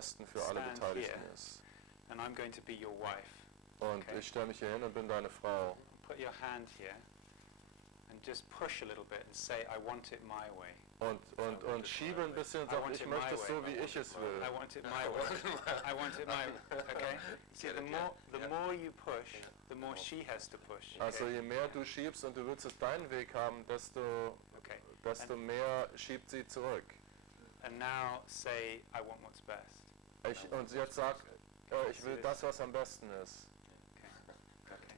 besten für alle Beteiligten ist. And I'm going to be your wife. Und Okay. ich stelle mich hier hin und bin deine Frau. Put your hand here and just push a little bit and say, I want it my way. Und schiebe ein bisschen und sage, ich möchte es so, wie ich es will. I want it my way. I want it my way. Okay? See, the more you push, the more she has to push. Okay? Also je mehr du schiebst und du willst es deinen Weg haben, desto mehr schiebt sie zurück. And now say, I want what's best. Und jetzt sag, ich will das, was am besten ist. Okay.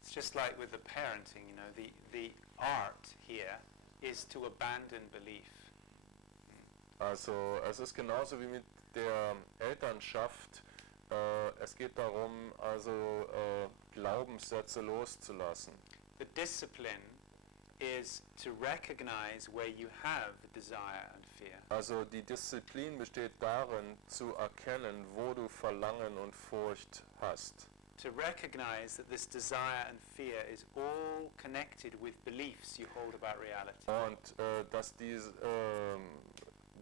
It's just like with the parenting, you know, the art here is to abandon belief. Also es ist genauso wie mit der Elternschaft. Es geht darum, also Glaubenssätze loszulassen. The discipline is to recognize where you have desire and fear. Also die Disziplin besteht darin, zu erkennen, wo du Verlangen und Furcht hast. To recognize that this desire and fear is all connected with beliefs you hold about reality. Und dass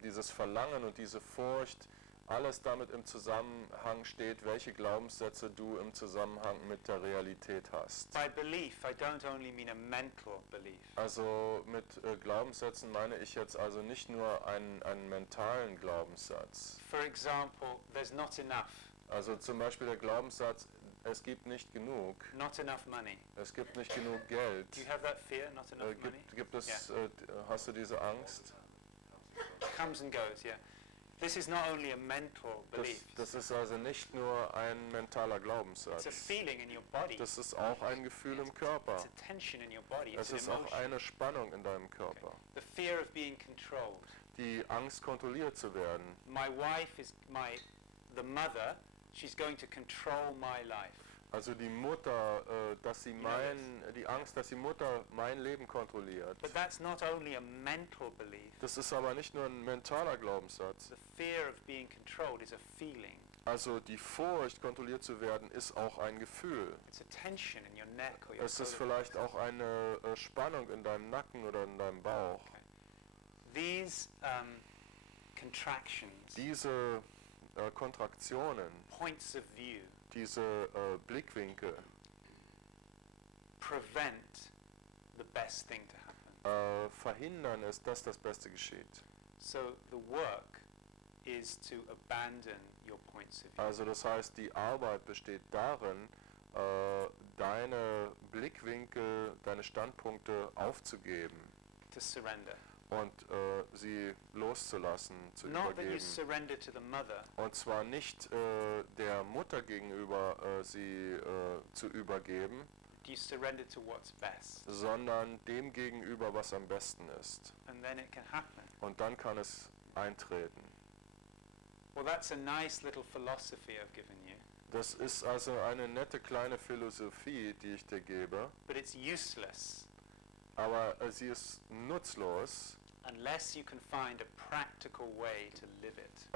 dieses Verlangen und diese Furcht alles damit im Zusammenhang steht, welche Glaubenssätze du im Zusammenhang mit der Realität hast. By belief, I don't only mean a mental belief. Also mit Glaubenssätzen meine ich jetzt also nicht nur einen mentalen Glaubenssatz. For example, there's not enough. Also zum Beispiel der Glaubenssatz, es gibt nicht genug. Not enough money. Es gibt nicht genug Geld. Do you have that fear, not enough money? Gibt es, hast du diese Angst? Comes and goes, yeah. This is not only a mental belief. Das ist also nicht nur ein mentaler Glaubenssatz. It's a feeling in your body. Das ist auch ein Gefühl im Körper. It's a tension in your body. Es ist auch eine Spannung in deinem Körper. The fear of being controlled. Die Angst, kontrolliert zu werden. My wife is the mother. She's going to control my life. Also die Mutter, die Angst, dass die Mutter mein Leben kontrolliert. But that's not only a mental belief. Das ist aber nicht nur ein mentaler Glaubenssatz. The fear of being controlled is a feeling. Also die Furcht, kontrolliert zu werden, ist auch ein Gefühl. It's a tension in your neck or your Es ist vielleicht auch eine Spannung in deinem Nacken oder in deinem Bauch. Okay. These contractions. Diese Kontraktionen. Points of view. Diese Blickwinkel prevent the best thing to happen. Verhindern es, dass das Beste geschieht. So the work is to abandon your points of view. Also das heißt, die Arbeit besteht darin, deine Blickwinkel, deine Standpunkte aufzugeben. To surrender. Und sie loszulassen, zu Not that you übergeben. surrender to the mother. Und zwar nicht der Mutter gegenüber sie zu übergeben, You surrender to what's best. sondern dem gegenüber, was am besten ist. And then it can happen. Und dann kann es eintreten. Well, that's a nice little philosophy I've given you. Das ist also eine nette kleine Philosophie, die ich dir gebe, But it's useless aber sie ist nutzlos, unless you can find a practical way to live it.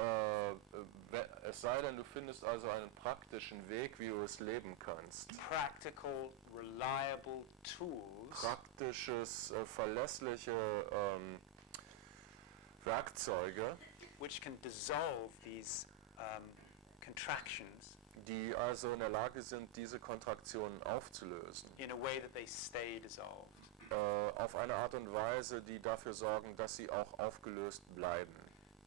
es sei denn, du findest also einen praktischen Weg, wie du es leben kannst. Practical, reliable tools Praktisches, verlässliche Werkzeuge, which can dissolve these contractions die also in der Lage sind, diese Kontraktionen aufzulösen. in a way that they stay dissolved. Auf eine Art und Weise, die dafür sorgen, dass sie auch aufgelöst bleiben.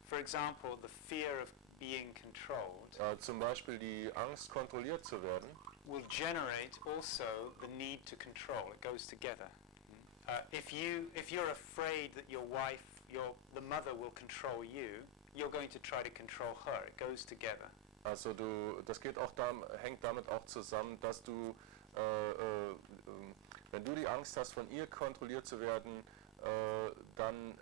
For example, the fear of being controlled Zum Beispiel die Angst, kontrolliert zu werden, will generate also the need to control. It goes together. If you're afraid that your wife, the mother will control you, you're going to try to control her. It goes together. also das geht auch hängt damit auch zusammen, dass du, wenn du die Angst hast, von ihr kontrolliert zu werden, dann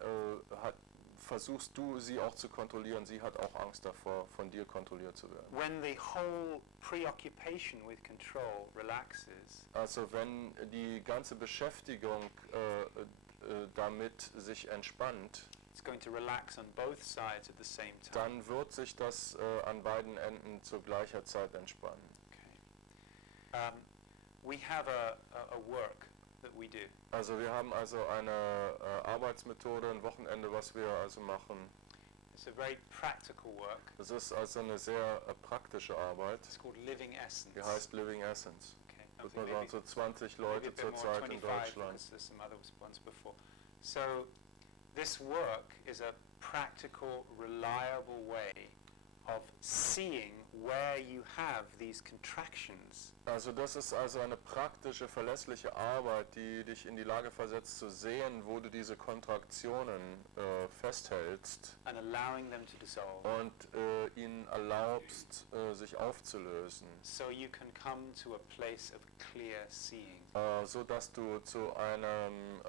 versuchst du, sie auch zu kontrollieren. Sie hat auch Angst davor, von dir kontrolliert zu werden. When the whole preoccupation with control relaxes, Also wenn die ganze Beschäftigung damit sich entspannt, it's going to relax on both sides at the same time. dann wird sich das an beiden Enden zu gleicher Zeit entspannen. Okay. We have a work that we do. Also wir haben also eine Arbeitsmethode, ein Wochenende, was wir also machen. It's a very practical work. Es ist also eine sehr praktische Arbeit. It's called Living Essence. Die heißt Living Essence. Okay. I Wird think man sagen, so 20 Leute zurzeit in 25 Deutschland. because there's some other ones before. So this work is a practical, reliable way of seeing where you have these contractions. Also das ist also eine praktische, verlässliche Arbeit, die dich in die Lage versetzt zu sehen, wo du diese Kontraktionen festhältst And allowing them to dissolve. und ihnen erlaubst, sich aufzulösen, So you can come to a place of clear seeing. so dass du zu einem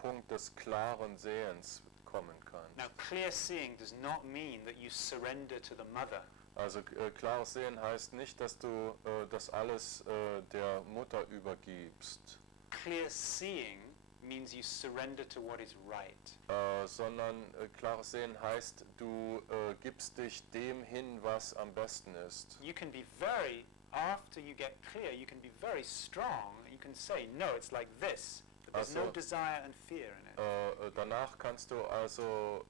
Punkt des klaren Sehens kommen kannst. Now clear seeing does not mean that you surrender to the mother. Also klares Sehen heißt nicht, dass du das alles der Mutter übergibst, Clear seeing means you surrender to what is right. sondern klares Sehen heißt, du gibst dich dem hin, was am besten ist. You can be very, after you get clear, you can be very strong. You can say, no, it's like this. But there's no Also, desire and fear in it. Danach kannst du also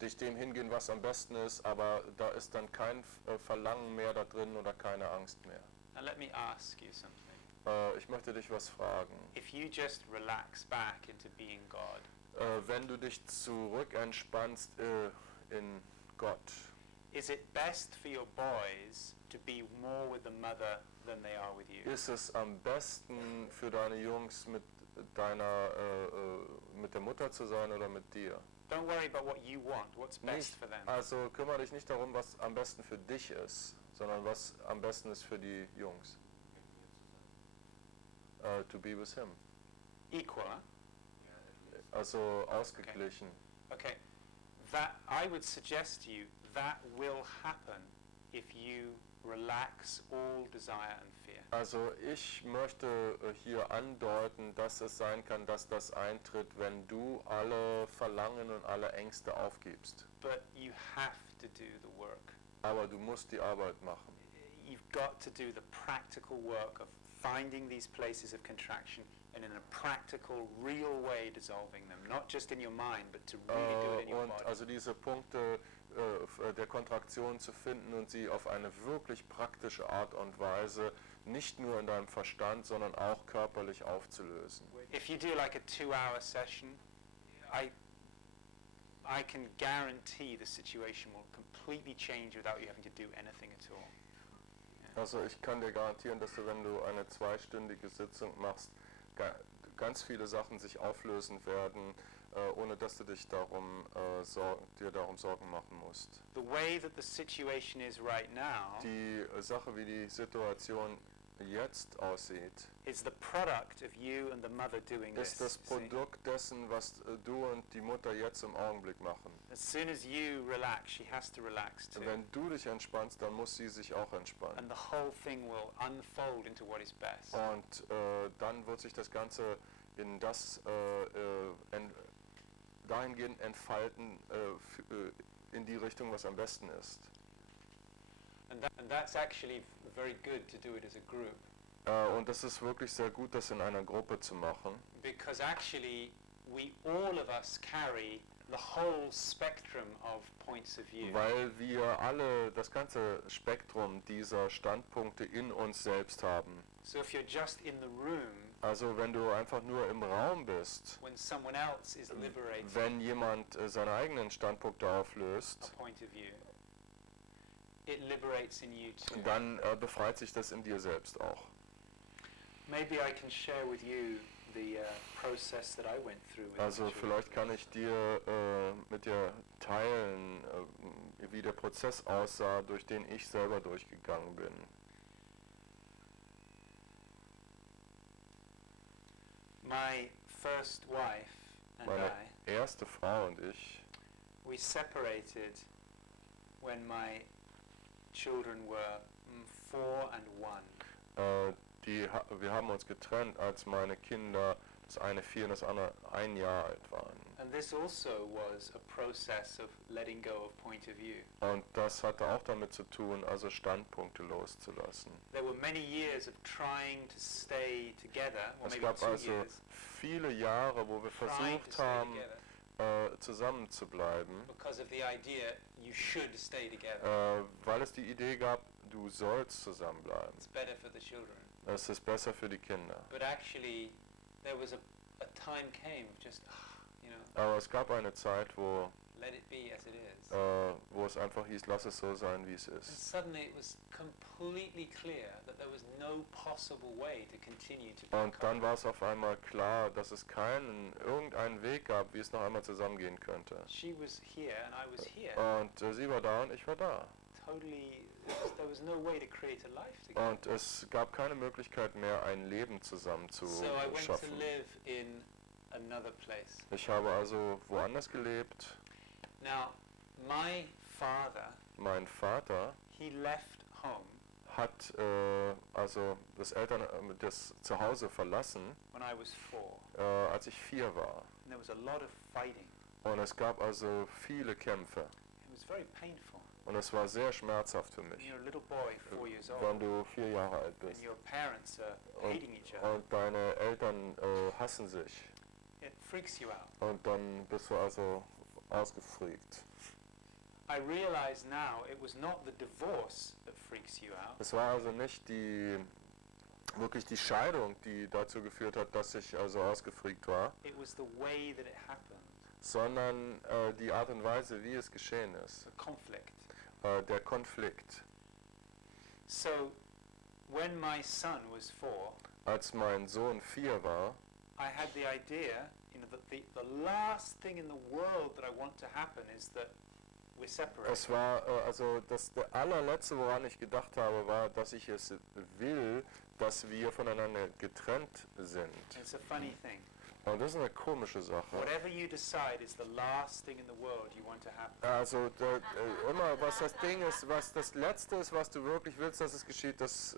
dich dem hingehen, was am besten ist, aber da ist dann kein Verlangen mehr da drin oder keine Angst mehr. Now let me ask you something. Ich möchte dich was fragen. If you just relax back into being God, Wenn du dich zurückentspannst in Gott, is it best for your boys to be more with the mother than they are with you? ist es am besten für deine Jungs mit der Mutter zu sein oder mit dir? Don't worry about what you want, what's best Nicht, for them. also kümmere dich nicht darum, was am besten für dich ist, sondern was am besten ist für die Jungs. To be with him. Equal, huh? Also ausgeglichen. Okay. That I would suggest to you that will happen if you relax all desire and fear. Also ich möchte hier andeuten, dass es sein kann, dass das eintritt, wenn du alle Verlangen und alle Ängste aufgibst. But you have to do the work. Aber du musst die Arbeit machen. You've got to do the practical work of finding these places of contraction and in a practical, real way dissolving them. Not just in your mind, but to really do it in your Und body. also diese Punkte der Kontraktion zu finden und sie auf eine wirklich praktische Art und Weise nicht nur in deinem Verstand, sondern auch körperlich aufzulösen. If you do like a 2-hour session, I can guarantee the situation will completely change without you having to do anything at all. Also ich kann dir garantieren, dass du, wenn du eine 2-stündige Sitzung machst, ganz viele Sachen sich auflösen werden, ohne dass du dich dir darum Sorgen machen musst. The way that the situation is right now Die Sache, wie die Situation jetzt aussieht, is the product of you and the mother doing ist das this. you see. Produkt dessen, was du und die Mutter jetzt im Augenblick machen. As soon as you relax, she has to relax too. Wenn du dich entspannst, dann muss sie sich auch entspannen. And the whole thing will unfold into what is best. Und dann wird sich das Ganze in das dahingehend entfalten, in die Richtung, was am besten ist. And that's actually very good to do it as a group. Und das ist wirklich sehr gut, das in einer Gruppe zu machen. Because actually, all of us carry the whole spectrum of points of view. Weil wir alle das ganze Spektrum dieser Standpunkte in uns selbst haben. So if you're just in the room, Also wenn du einfach nur im Raum bist, when someone else is liberating wenn jemand seine eigenen Standpunkte a auflöst, point of view, it liberates in you too. dann befreit sich das in dir selbst auch. Maybe I can share with you the process that I went through with Also my children. vielleicht kann ich dir mit dir teilen, wie der Prozess aussah, durch den ich selber durchgegangen bin. My first wife and Meine I, erste Frau und ich, we separated when my children were 4 and 1. wir haben uns getrennt, als meine Kinder, das eine 4 und das andere 1 Jahr alt waren. And this also was a process of letting go of point of view. Und das hatte auch damit zu tun, also Standpunkte loszulassen. There were many years of trying to stay together, or Es maybe gab 2 also years, viele Jahre, wo wir trying to versucht stay haben, together. zusammen zu bleiben, because of the idea you should stay together. weil es die Idee gab, du sollst zusammenbleiben. It's better for the children. Es ist besser für die Kinder. But actually, there was a time came of just, Aber es gab eine Zeit, wo let it be as it is. wo es einfach hieß, lass es so sein, wie es And ist. suddenly it was completely clear that there was no possible way to continue to Und dann become. war es auf einmal klar, dass es irgendeinen Weg gab, wie es noch einmal zusammengehen könnte. She was here and I was here. Und sie war da und ich war da. Totally, there was no way to create a life together. Und es gab keine Möglichkeit mehr, ein Leben zusammen zu So I went to schaffen. live in another place. Ich habe also woanders gelebt. Now, my father, Mein Vater he left home hat also das Zuhause verlassen, when I was 4. als ich 4 war. And there was a lot of fighting. Und es gab also viele Kämpfe. It was very painful. Und es war sehr schmerzhaft für mich, You're a little boy, 4 years wenn old, du 4 Jahre alt and bist. your parents are hating each other. Und deine Eltern hassen sich. It freaks you out. Und dann bist du also ausgefreakt. I realize now it was not the divorce that freaks you out. Es war also nicht wirklich die Scheidung, die dazu geführt hat, dass ich also ausgefreakt war, It was the way that it happened, sondern die Art und Weise, wie es geschehen ist. the conflict. Der Konflikt. So, when my son was 4, Als mein Sohn 4 war, I had the idea, that the last thing in the world that I want to happen is that we're separated. es war also der allerletzte, woran ich gedacht habe, war, dass ich es will, dass wir voneinander getrennt sind. It's a funny thing. Und das ist eine komische Sache. Whatever you decide is the last thing in the world you want to happen. Also immer, was das Ding ist, was das Letzte ist, was du wirklich willst, dass es geschieht, That's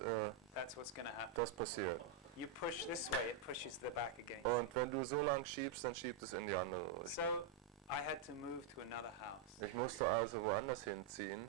what's going to happen. das passiert. You push this way, it pushes the back again. Und wenn du so lang schiebst, dann schiebt es in die andere Richtung. So, I had to move to another house. Ich musste also woanders hinziehen.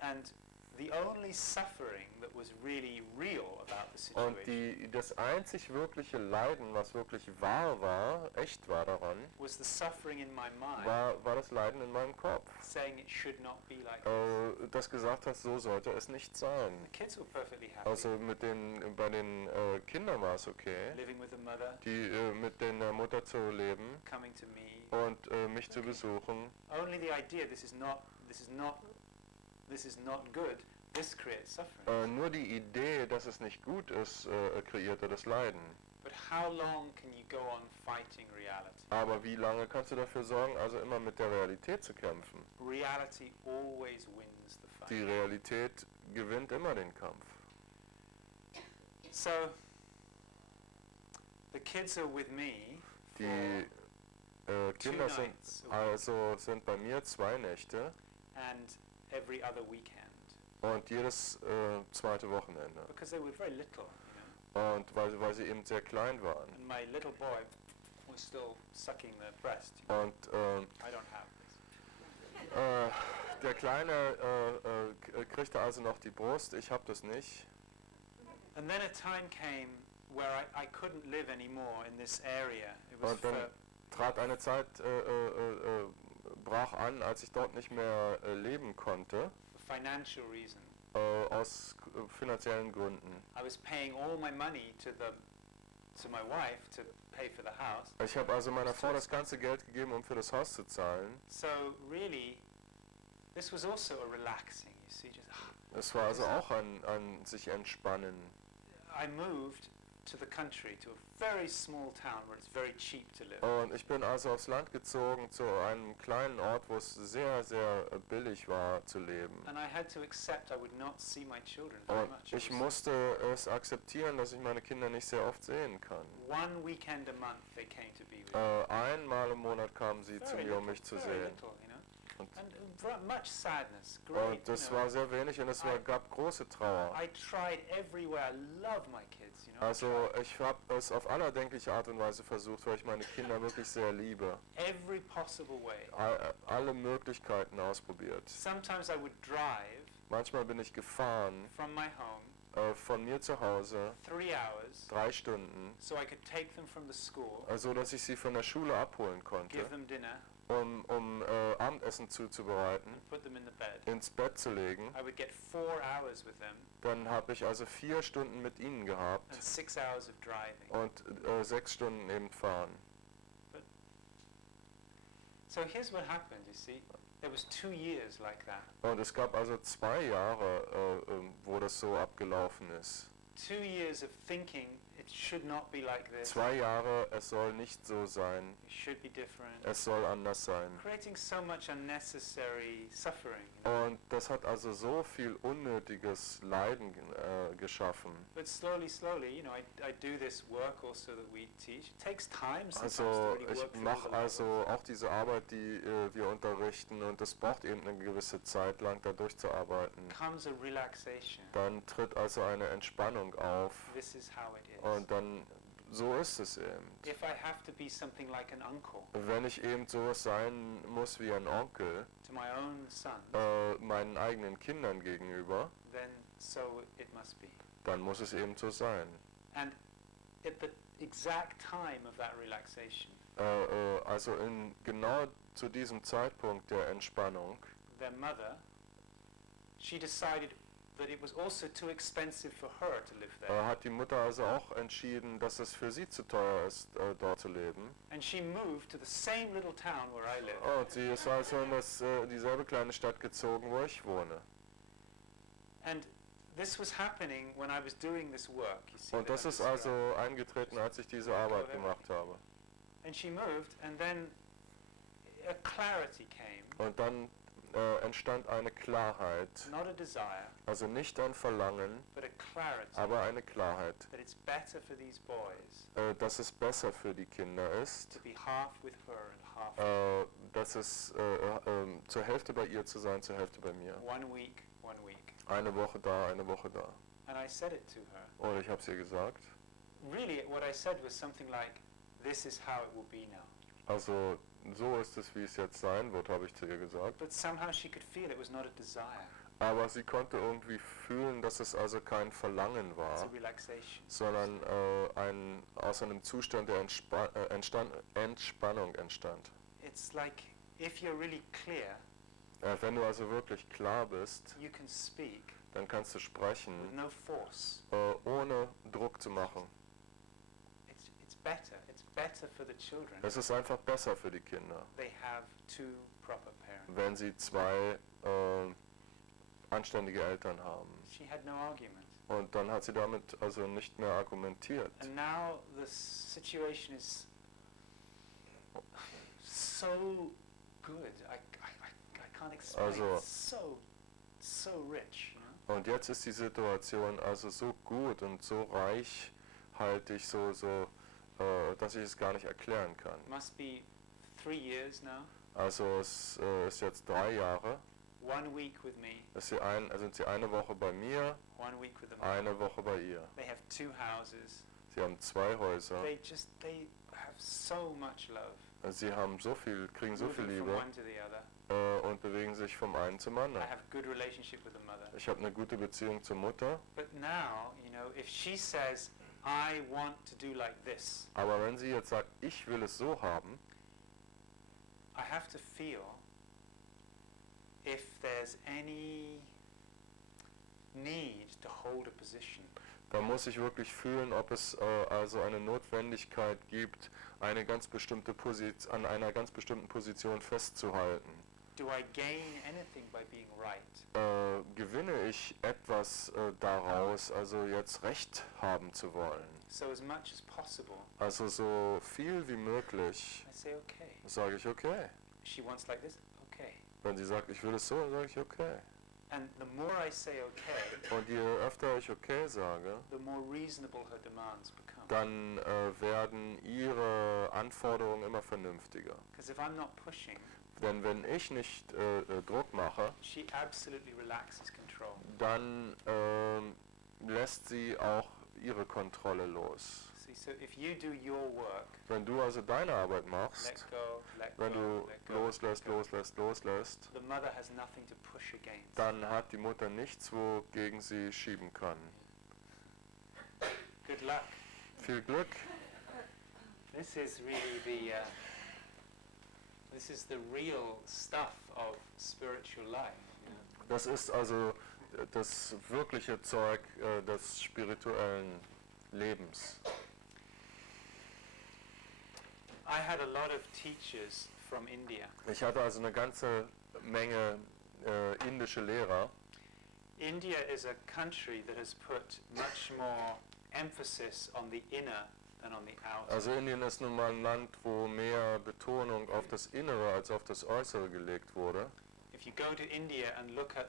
And the only suffering that was really real about the Und situation das einzig wirkliche Leiden, was wirklich wahr war, echt war daran, was the suffering in my mind, war das Leiden in meinem Kopf. saying it should not be like this. Das gesagt hat, so sollte es nicht sein. The kids were perfectly happy, Also bei den Kindern war es okay, living with a mother, mit der Mutter zu leben coming to me. und mich zu besuchen. Only the idea this is not good. This creates suffering. Nur die Idee, dass es nicht gut ist, kreierte das Leiden. But how long can you go on fighting reality? Aber wie lange kannst du dafür sorgen, also immer mit der Realität zu kämpfen? Reality always wins the fight. Die Realität gewinnt immer den Kampf. So, the kids are with me Die Kinder sind bei mir 2 Nächte and every other weekend und jedes zweite Wochenende. because they were very little, you know. Und weil sie eben sehr klein waren. And my little boy was still sucking the breast. You know. Und I don't have this. der Kleine kriegte also noch die Brust, ich habe das nicht. And then a time came where I couldn't live anymore in this area. It was Und dann trat eine Zeit, brach an, als ich dort nicht mehr leben konnte, for financial reason. aus finanziellen Gründen. I was paying all my money to my wife to pay for the house. Ich habe also meiner Frau das ganze Geld gegeben, um für das Haus zu zahlen. So really, this was also a relaxing. You see, just Es war also auch ein sich entspannen. I moved to the country, to a very small town where it's very cheap to live. Und ich bin also aufs Land gezogen, zu einem kleinen Ort, wo es sehr, sehr billig war zu leben. And I had to accept I would not see my children very Und much. ich musste es akzeptieren, dass ich meine Kinder nicht sehr oft sehen kann. One weekend a month they came to be with me. Einmal im Monat kamen sie zu mir, um mich zu very sehen. little, you know. Und, Much sadness, great. und das you know. war sehr wenig und es gab große Trauer. I tried everywhere. I love my kids, you know. Also ich habe es auf alle erdenkliche Art und Weise versucht, weil ich meine Kinder wirklich sehr liebe. Every possible way. Alle Möglichkeiten ausprobiert. Sometimes I would drive Manchmal bin ich gefahren from my home von mir zu Hause 3 hours 3 Stunden, so I could take them from the school, so dass ich sie von der Schule abholen konnte, give them dinner, um Abendessen zuzubereiten, and put them in the bed. ins Bett zu legen. I would get 4 hours with them Dann habe ich also 4 Stunden mit ihnen gehabt and 6 hours of driving. und 6 Stunden eben fahren. So here's what happened, you see. There was 2 years like that. Und es gab also 2 Jahre, wo das so abgelaufen ist. 2 years of thinking it should not be like this. 2 Jahre, es soll nicht so sein, It should be different. es soll anders sein. Creating so much unnecessary suffering. You know? Und das hat also so viel unnötiges Leiden geschaffen. But slowly, you know, I do this work also that we teach. It takes time sometimes Also to really ich work through mache the also levels. auch diese Arbeit, die wir unterrichten, und es braucht eben eine gewisse Zeit lang, da durchzuarbeiten. Comes a relaxation. Dann tritt also eine Entspannung auf This is how it is. und dann so ist es eben. If I have to be something like an uncle Wenn ich eben so sein muss wie ein Onkel, to my own sons, meinen eigenen Kindern gegenüber, then so it must be. dann muss es eben so sein. And at the exact time of that relaxation, Also genau zu diesem Zeitpunkt der Entspannung, their mother, she decided that it was also too expensive for her to live there. hat die Mutter also auch entschieden, dass es für sie zu teuer ist, dort zu leben. And she moved to the same little town where I live. Und sie ist also in dieselbe kleine Stadt gezogen, wo ich wohne. And this was happening when I was doing this work, you see. Und that das I ist described. also eingetreten, als ich diese Arbeit gemacht habe. And she moved, and then a clarity came, Und dann entstand eine Klarheit, not a desire, also nicht ein Verlangen, but a clarity aber eine Klarheit, that it's better for these boys dass es besser für die Kinder ist, to be half with her and half dass es zur Hälfte bei ihr zu sein, zur Hälfte bei mir. 1 week, 1 week. Eine Woche da, eine Woche da. And I said it to her. Und ich habe es ihr gesagt. Really, what I said was something like, this is how it will be now. Also so ist es, wie es jetzt sein wird, habe ich zu ihr gesagt. But somehow she could feel it was not a desire, Aber sie konnte irgendwie fühlen, dass es also kein Verlangen it's war, a relaxation. sondern aus einem Zustand der Entspannung entstand. It's like, if you're really clear, Wenn du also wirklich klar bist, you can speak dann kannst du with sprechen, no force. ohne Druck zu machen. It's better for the children. Es ist einfach besser für die Kinder, They have 2 proper parents. wenn sie 2 anständige Eltern haben. She had no argument. Und dann hat sie damit also nicht mehr argumentiert. And now the situation is so good. I can't explain. Also- It's so rich, you know? Und jetzt ist die Situation also so gut und so reichhaltig, dass ich es gar nicht erklären kann. Must be 3 years now. Also es ist jetzt 3 Jahre. 1 week with me, Sind sie eine Woche bei mir, 1 week with the mother. eine Woche bei ihr. They have 2 houses. Sie haben 2 Häuser. They have so much love. Sie haben kriegen so viel Moving from Liebe one to the other. und bewegen sich vom einen zum I anderen. have good relationship with the mother. Ich habe eine gute Beziehung zur Mutter, But now, you know, if she says, I want to do like this, aber wenn sie jetzt sagt, ich will es so haben, I have to feel if there's any need to hold a position. dann muss ich wirklich fühlen, ob es also eine Notwendigkeit gibt, an einer ganz bestimmten Position festzuhalten. Do I gain anything by being right? Gewinne ich etwas daraus, also jetzt Recht haben zu wollen? So as much as possible, Also so viel wie möglich I say, okay. sage ich okay. She wants like this? Okay. Wenn sie sagt, ich will es so, dann sage ich okay. And the more I say okay, Und je öfter ich okay sage, the more reasonable her demands become. dann werden ihre Anforderungen immer vernünftiger. Because if I'm not pushing, Denn wenn ich nicht Druck mache, she absolutely relaxes control. dann lässt sie auch ihre Kontrolle los. See, so if you do your work, Wenn du also deine Arbeit let machst, go, let wenn go, du let go, loslässt, let go, loslässt, the mother has nothing to push against. dann hat die Mutter nichts, wogegen sie schieben kann. Good luck. Viel Glück. This is really this is the real stuff of spiritual life. You know? Das ist also das wirkliche Zeug des spirituellen Lebens. I had a lot of teachers from India. Ich hatte also eine ganze Menge indische Lehrer. India is a country that has put much more emphasis on the inner than on the outer. Also Indien ist nun mal ein Land, wo mehr Betonung auf das Innere als auf das Äußere gelegt wurde. If you go to India and look at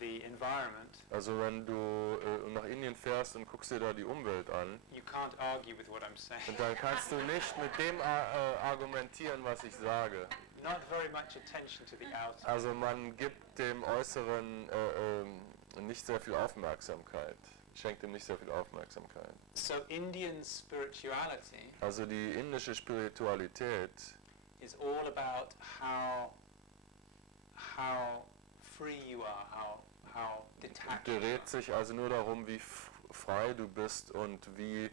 the environment, Also wenn du nach Indien fährst und guckst dir da die Umwelt an, you can't argue with what I'm saying. dann kannst du nicht mit dem argumentieren, was ich sage. Not very much attention to the outer. Also man gibt dem Äußeren nicht sehr viel Aufmerksamkeit, schenkt ihm nicht sehr viel Aufmerksamkeit. So Indian spirituality Also die indische Spiritualität is all about how free you are, how detached you dreht are. sich also nur darum, wie frei du bist und wie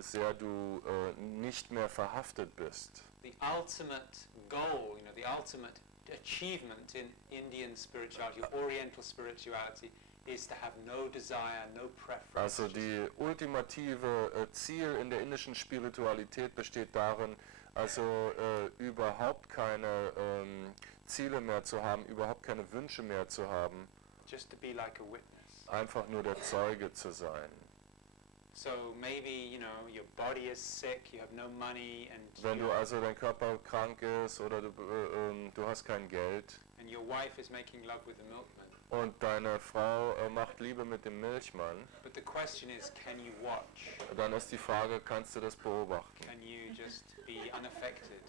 sehr du nicht mehr verhaftet bist. The ultimate goal, you know, the ultimate achievement in Indian spirituality, Oriental spirituality, is to have no desire, no preference. Also die ultimative Ziel in der indischen Spiritualität besteht darin, also überhaupt keine Ziele mehr zu haben, überhaupt keine Wünsche mehr zu haben, just to be like a witness. einfach nur der Zeuge zu sein. So maybe, you know, your body is sick, you have no money, and Wenn du also dein Körper krank ist oder du hast kein Geld your wife is making love with the milkman. und deine Frau macht Liebe mit dem Milchmann, But the question is, can you watch? dann ist die Frage, kannst du das beobachten? Can you just be unaffected?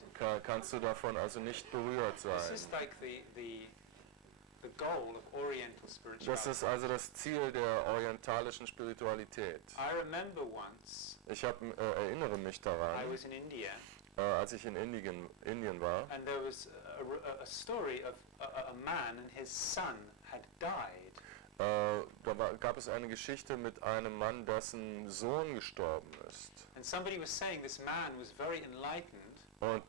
Kannst du davon also nicht berührt This sein? is like the goal of Oriental Das spirituality. ist also das Ziel der orientalischen Spiritualität. I remember once Ich erinnere mich I daran, was in India, als ich in Indien war, and there was a story of a man and his son had died. gab es eine Geschichte mit einem Mann, dessen Sohn gestorben ist. And somebody was saying this man was very enlightened Und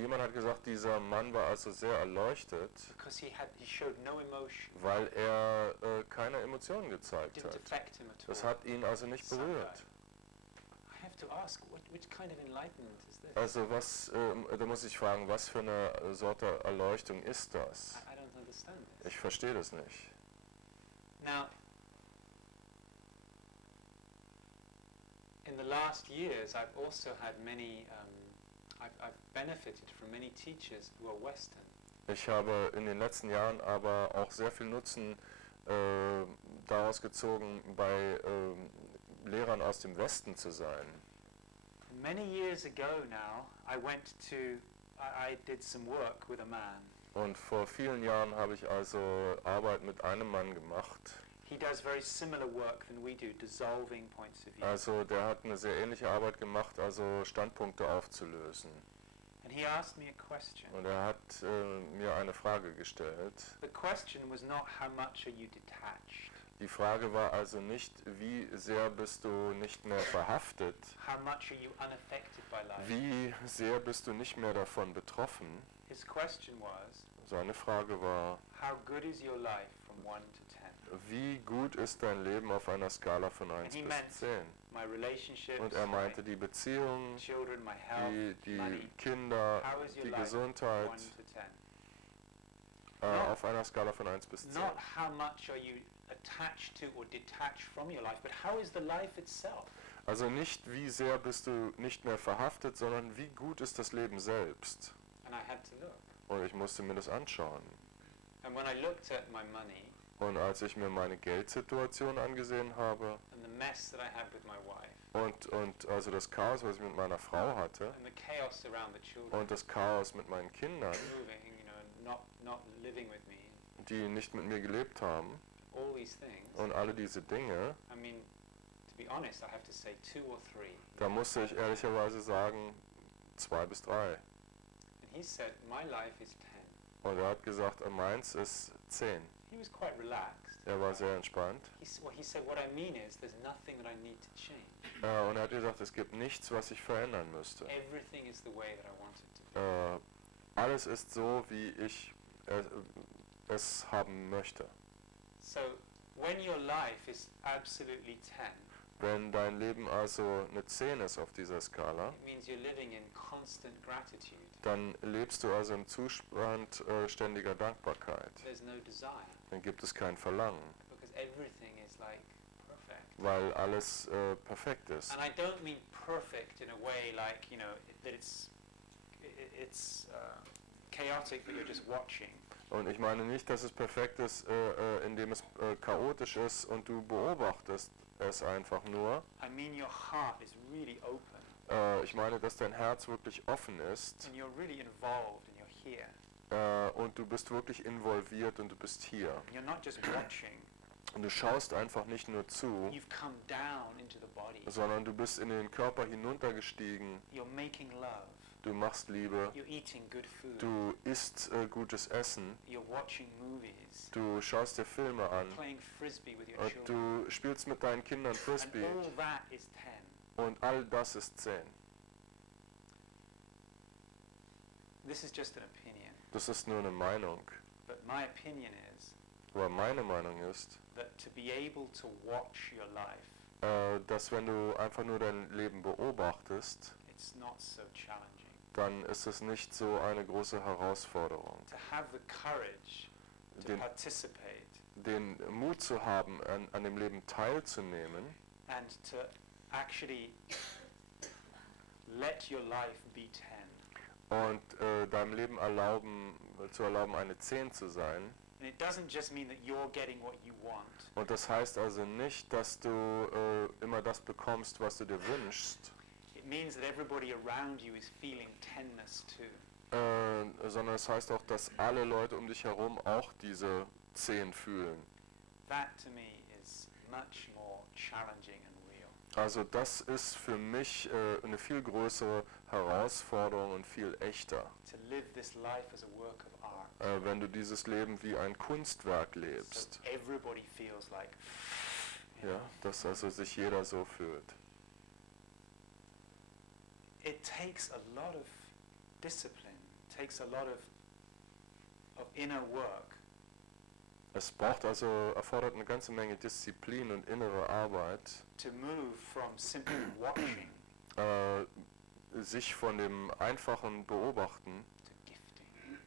jemand hat gesagt, dieser Mann war also sehr erleuchtet, because he showed no emotion. weil er keine Emotionen gezeigt Didn't hat. affect him at Das all. hat ihn also nicht Son berührt. died. I have to ask, which kind of enlightenment is this? Also da muss ich fragen, was für eine Sorte Erleuchtung ist das? I don't understand this. Ich verstehe das nicht. Now, in the last years, I've also had many, I've benefited from many teachers who are Western. Ich habe in den letzten Jahren aber auch sehr viel Nutzen daraus gezogen, bei Lehrern aus dem Westen zu sein. Many years ago now, I did some work with a man. Und vor vielen Jahren habe ich also Arbeit mit einem Mann gemacht. He does very similar work than we do, dissolving points of view. Also der hat eine sehr ähnliche Arbeit gemacht, also Standpunkte aufzulösen. And he asked me a question. Und er hat mir eine Frage gestellt. The question was not how much are you detached, Die Frage war also nicht, wie sehr bist du nicht mehr verhaftet, how much are you unaffected by life. wie sehr bist du nicht mehr davon betroffen. His question was, Seine Frage war, how good is your life from 1 to 10? wie gut ist dein Leben auf einer Skala von 1 he bis meant 10? My relationships, Und er meinte my die Beziehungen, children, my health, die money. Kinder, How is your die life Gesundheit 1 to 10? auf einer Skala von 1 bis 10. Not how much are you attached to or detached from your life, but how is the life itself? Also nicht, wie sehr bist du nicht mehr verhaftet, sondern wie gut ist das Leben selbst. And I had to look. Und ich musste mir das anschauen. And when I looked at my money Und als ich mir meine Geldsituation angesehen habe and the mess that I had with my wife und also das Chaos, was ich mit meiner Frau hatte and the chaos around the children und das Chaos mit meinen Kindern, moving, you know, not living with me, die nicht mit mir gelebt haben all these things, und alle diese Dinge, I mean, to be honest, I have to say 2 or 3. da musste ich ehrlicherweise sagen 2 bis 3. And he said, my life is 10. Und er hat gesagt, meins ist 10. He was quite relaxed. Er war sehr entspannt. He said, what I mean is, there's nothing that I need to change. Und er hat gesagt, es gibt nichts, was ich verändern müsste. Everything is the way that I want it to be. Alles ist so, wie ich es haben möchte. So, when your life is absolutely 10, Wenn dein Leben also eine 10 ist auf dieser Skala, it means you're living in constant gratitude. dann lebst du also im Zustand ständiger Dankbarkeit. There's no desire, Dann gibt es kein Verlangen, because everything is like perfect. weil alles perfekt ist. And I don't mean perfect in a way like, that it's chaotic, but you're just watching. Und ich meine nicht, dass es perfekt ist, indem es chaotisch ist und du beobachtest es einfach nur. I mean your heart is really open. Ich meine, dass dein Herz wirklich offen ist And you're really involved and you're here. und du bist wirklich involviert und du bist hier. And you're not just watching. Und du schaust einfach nicht nur zu, You've come down into the body. sondern du bist in den Körper hinuntergestiegen. You're making love. Du machst Liebe. You're eating good food. Du isst gutes Essen. You're watching movies. Du schaust dir Filme an. Playing frisbee with your Und children. du spielst mit deinen Kindern Frisbee. And all that is 10. Und all das ist 10. This is just an opinion. Das ist nur eine Meinung. But my opinion is Aber meine Meinung ist, that to be able to watch your life, dass wenn du einfach nur dein Leben beobachtest, it's not so challenging. dann ist es nicht so eine große Herausforderung. To have the courage to Den- participate Den Mut zu haben, an dem Leben teilzunehmen and to actually let your life be 10. und deinem Leben zu erlauben, eine 10 zu sein. And it doesn't just mean that you're getting what you want. Und das heißt also nicht, dass du immer das bekommst, was du dir wünschst, It means that everybody around you is feeling 10ness too. sondern es heißt auch, dass alle Leute um dich herum auch diese 10 fühlen. That to me is much more challenging and real. Also das ist für mich eine viel größere Herausforderung und viel echter, To live this life as a work of art. wenn du dieses Leben wie ein Kunstwerk So lebst. everybody feels like, Ja, dass also sich jeder so fühlt. it takes a lot of discipline, takes a lot of inner work Es erfordert eine ganze Menge Disziplin und innere Arbeit, to move from simply watching sich von dem einfachen Beobachten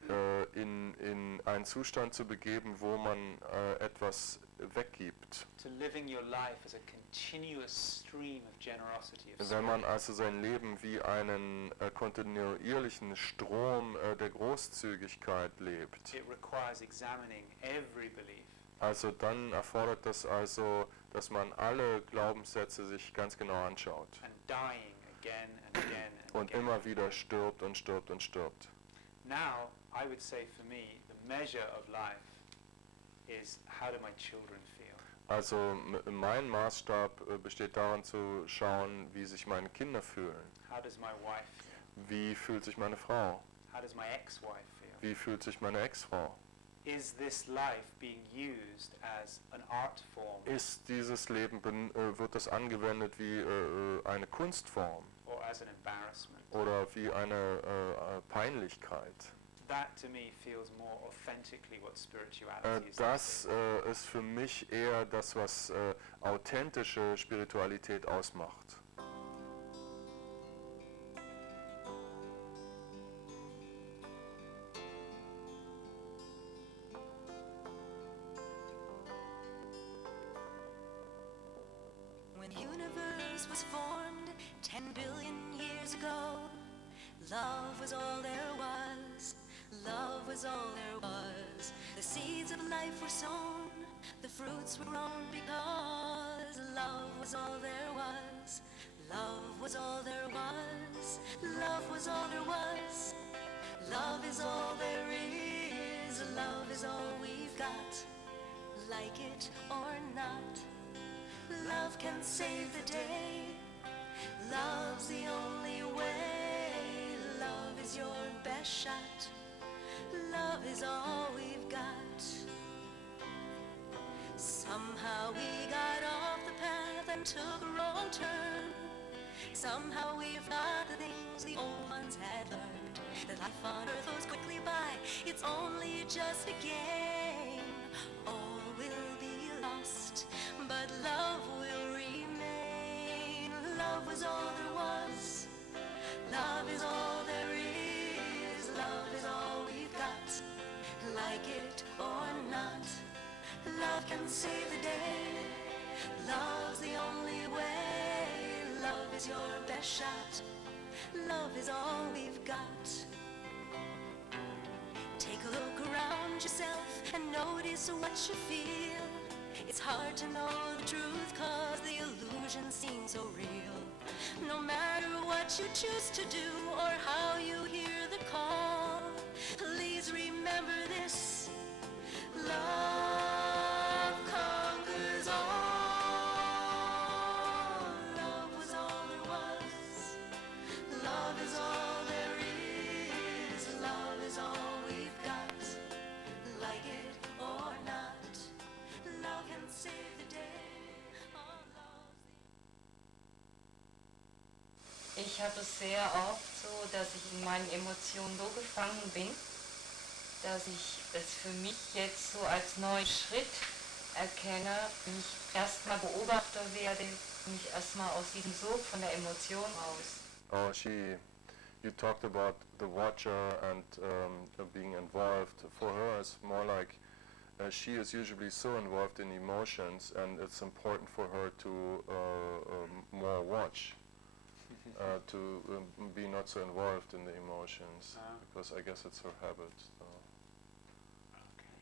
to gifting, in einen Zustand zu begeben, wo man etwas weggibt. to living your life as a continuous stream of generosity of Wenn man spirit. also sein Leben wie einen kontinuierlichen Strom der Großzügigkeit lebt, It requires examining every belief also dann erfordert das also, dass man alle Glaubenssätze sich ganz genau anschaut and dying again and again and und again. immer wieder stirbt und stirbt und stirbt. Now, I would say for me, the measure of life is how do my children feel? Also mein Maßstab besteht darin zu schauen, wie sich meine Kinder fühlen. How does my wife feel? Wie fühlt sich meine Frau? How does my ex-wife feel? Wie fühlt sich meine Ex-Frau? Is this life being used as an art form Ist dieses Leben, wird das angewendet wie eine Kunstform or as an embarrassment? oder wie eine Peinlichkeit? That to me feels more authentically what spirituality is. Das ist für mich eher das, was authentische Spiritualität ausmacht. When the universe was formed 10 billion years ago, love was all there was. Love was all there was. The seeds of life were sown, the fruits were grown because love was all there was. Love was all there was. Love was all there was. Love is all there is. Love is all we've got. Like it or not, love can save the day. Love's the only way. Love is your best shot. Love is all we've got. Somehow we got off the path and took a wrong turn. Somehow we forgot the things the old ones had learned. That life on earth goes quickly by, it's only just a game. All will be lost, but love will remain. Love was all there was, love is all there is. Love is all we've got, like it or not. Love can save the day, love's the only way. Love is your best shot, love is all we've got. Take a look around yourself and notice what you feel. It's hard to know the truth cause the illusion seems so real. No matter what you choose to do or how you hear the call, please remember this: love conquers all. Love was all there was, love is all there is. Love is all we've got, like it or not. Love can save the day. All love's Ich habe es sehr oft so, dass ich in meinen Emotionen so gefangen bin, dass ich es für mich jetzt so als neuen Schritt erkenne, wenn ich erstmal Beobachter werde, mich erstmal aus diesem Sog von der Emotion raus. You talked about the watcher and being involved. For her, it's more like she is usually so involved in emotions, and it's important for her to more watch, to be not so involved in the emotions, because I guess it's her habit. So. Okay.